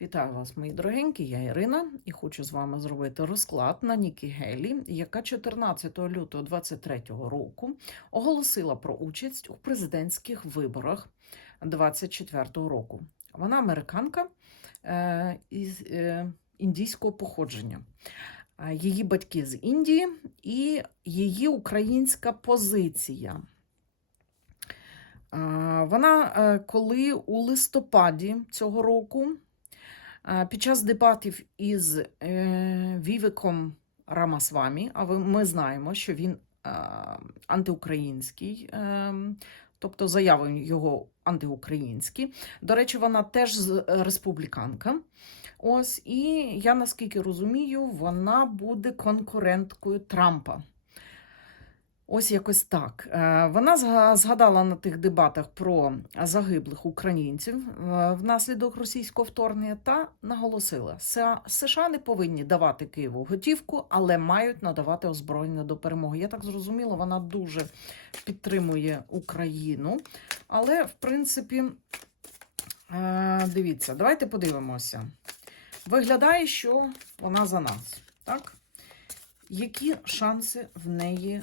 Вітаю вас, мої дорогенькі, я Ірина, і хочу з вами зробити розклад на Нікі Гелі, яка 14 лютого 2023 року оголосила про участь у президентських виборах 2024 року. Вона американка е, із е, індійського походження. Її батьки з Індії і її українська позиція. Вона, е, коли у листопаді цього року Під час дебатів із е, Вівиком Рамасвамі, а ми знаємо, що він е, антиукраїнський, е, тобто заяви його антиукраїнські. До речі, вона теж з- республіканка. Ось, і я наскільки розумію, вона буде конкуренткою Трампа. Ось якось так. Е, Вона згадала на тих дебатах про загиблих українців е, внаслідок російського вторгнення та наголосила, «Са- США не повинні давати Києву готівку, але мають надавати озброєння до перемоги. Я так зрозуміла, вона дуже підтримує Україну. Але, в принципі, е, дивіться, давайте подивимося. Виглядає, що вона за нас. Так? Які шанси в неї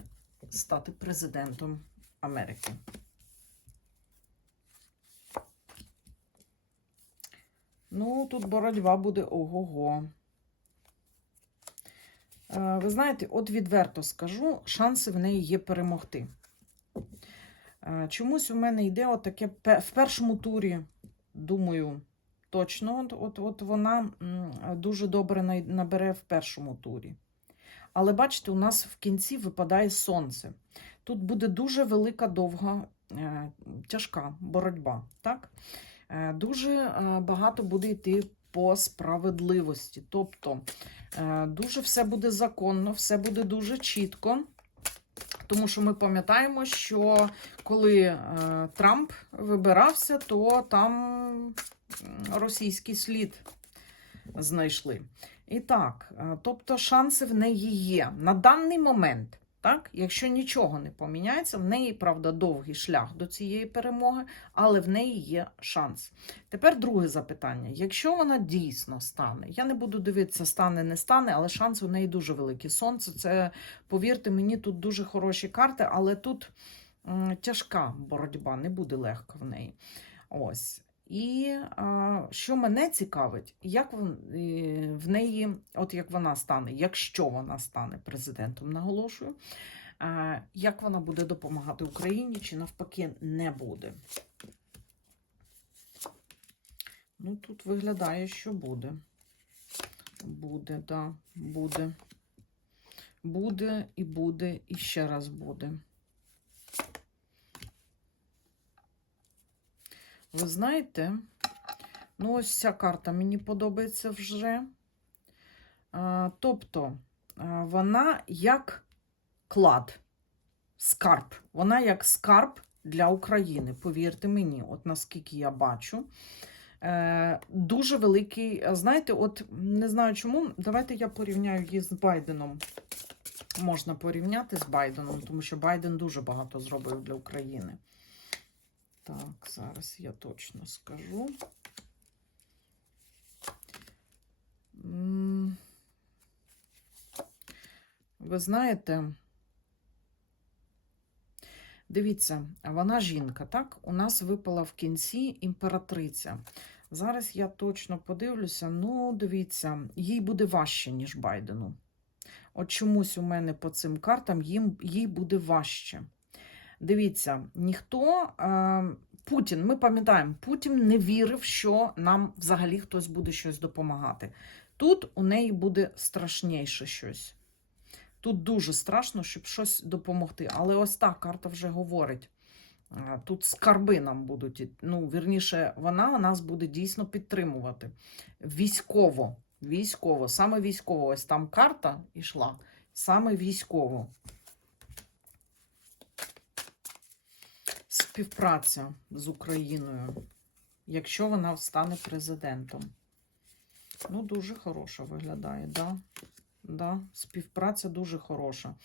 стати президентом Америки. Ну, тут боротьба буде ого-го. Е, Ви знаєте, от відверто скажу, шанси в неї є перемогти. Е, Чомусь у мене йде отаке в першому турі, думаю, точно, от, от, от вона дуже добре набере в першому турі. Але бачите, у нас в кінці випадає сонце. Тут буде дуже велика, довга, е, тяжка боротьба. Так? Е, Дуже е, багато буде йти по справедливості. Тобто дуже все буде законно, все буде дуже чітко. Тому що ми пам'ятаємо, що коли Трамп вибирався, то там російський слід знайшли. І так, е, тобто шанси в неї є на даний момент. Так, якщо нічого не поміняється, в неї, правда, довгий шлях до цієї перемоги, але в неї є шанс. Тепер друге запитання: якщо вона дійсно стане, я не буду дивитися, стане, не стане, але шанси у неї дуже великі. Сонце, це, повірте мені, тут дуже хороші карти, але тут тяжка боротьба, не буде легко в неї. Ось. І а, що мене цікавить, як е, в неї, от як вона стане, якщо вона стане президентом, наголошую, а, як вона буде допомагати Україні, чи навпаки не буде. Ну, тут виглядає, що буде. Буде, так, да, буде. Буде і буде, і ще раз буде. Ви знаєте, ну ось ця карта мені подобається вже. А, тобто, вона як клад, скарб. Вона як скарб для України, повірте мені, от наскільки я бачу. Е, дуже великий, знаєте, от не знаю чому, давайте я порівняю її з Байденом. Можна порівняти з Байденом, тому що Байден дуже багато зробив для України. Так, зараз я точно скажу. Ви знаєте, дивіться, вона жінка, так? У нас випала в кінці імператриця. Зараз я точно подивлюся. Ну, дивіться, їй буде важче, ніж Байдену. От чомусь у мене по цим картам їм, їй буде важче. Дивіться, ніхто. Е, Путін, ми пам'ятаємо, Путін не вірив, що нам взагалі хтось буде щось допомагати. Тут у неї буде страшніше щось. Тут дуже страшно, щоб щось допомогти. Але ось та карта вже говорить. е, Тут скарби нам будуть, ну, вірніше, вона нас буде дійсно підтримувати. Військово. Військово, саме військово. Ось там карта йшла. Саме військово. Співпраця з Україною, якщо вона стане президентом. Ну, дуже хороша виглядає, да. Да, співпраця дуже хороша.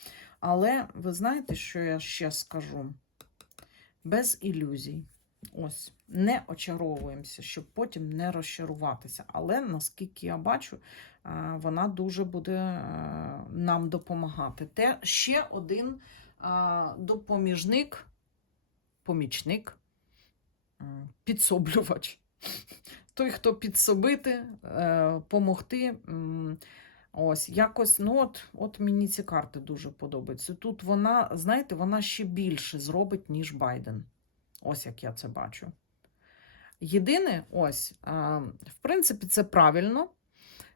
Але ви знаєте, що я ще скажу? Без ілюзій. Ось, не очаровуємося, щоб потім не розчаруватися. Але наскільки я бачу, е, вона дуже буде е, нам допомагати. Те ще один е, допоміжник, помічник, підсоблювач. Той, хто підсобити, е, помогти. Ось, якось, ну от, от мені ці карти дуже подобаються. Тут вона, знаєте, вона ще більше зробить, ніж Байден. Ось як я це бачу. Єдине, ось, в принципі, це правильно,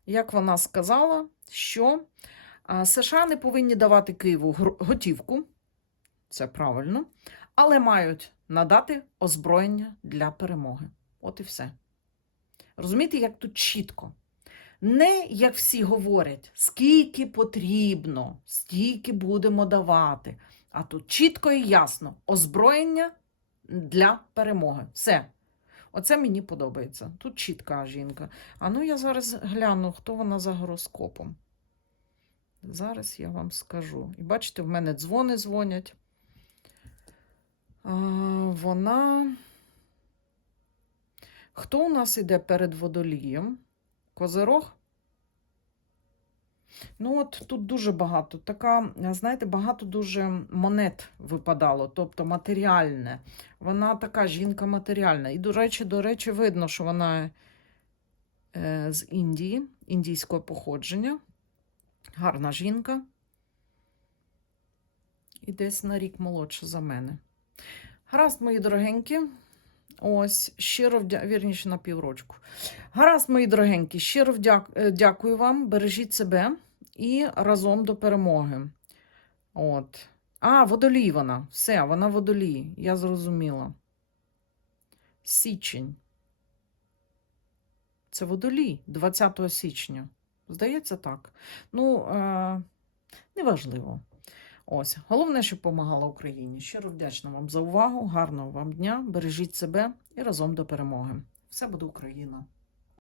як вона сказала, що США не повинні давати Києву готівку, це правильно, але мають надати озброєння для перемоги. От і все. Розумієте, як тут чітко. Не як всі говорять, скільки потрібно, стільки будемо давати. А тут чітко і ясно озброєння для перемоги. Все. Оце мені подобається. Тут чітка жінка. А ну я зараз гляну, хто вона за гороскопом. Зараз я вам скажу. І бачите, в мене дзвони дзвонять. А, вона. Хто у нас іде перед водолієм? Козирог? Ну, от тут дуже багато. Така, знаєте, багато дуже монет випадало, тобто матеріальне. Вона така жінка матеріальна. І, до речі, до речі, видно, що вона е, з Індії, індійського походження. Гарна жінка. І десь на рік молодша за мене. Гаразд, мої дорогенькі. Ось, щиро вдя... вірніше на піврочку. Гаразд, мої дорогенькі, щиро вдя... е, дякую вам. Бережіть себе і разом до перемоги. От. А, водолій вона. Все, вона водолій. Я зрозуміла. Січень. Це водолій 20 січня. Здається, так. Ну, е... неважливо. Ось, головне, що допомагала Україні. Щиро вдячна вам за увагу. Гарного вам дня. Бережіть себе і разом до перемоги. Все буде Україна!